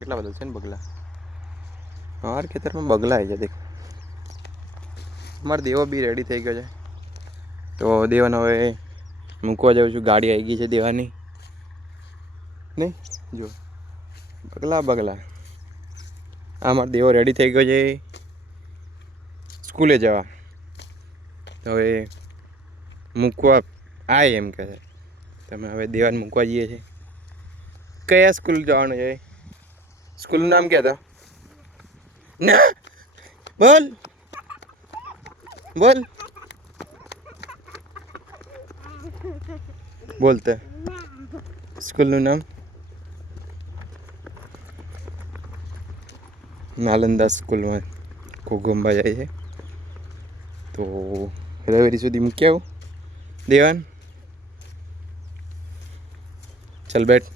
કેટલા બધા છે ને બગલા. અમારા ખેતરમાં બગલા આવી છે દેખો. અમારો દેવો બી રેડી થઈ ગયો છે. તો દેવાને હવે મૂકવા જાઉં છું. ગાડી આવી ગઈ છે દેવાની. નહીં જો બગલા. અમારો દેવો રેડી થઈ ગયો છે સ્કૂલે જવા. હવે મૂકવા આય એમ કહે છે. તમે હવે દેવાને મૂકવા જઈએ છીએ. કયા સ્કૂલ જવાનું છે? સ્કૂલનું નામ ક્યાં હતા? ના બોલ બોલ બોલતે સ્કૂલનું નામ નાલંદા સ્કૂલમાં ઘોઘંબા જાય છે. તો રવિવારી સુધી મૂકી આવું દેવાન. ચલ બેઠ.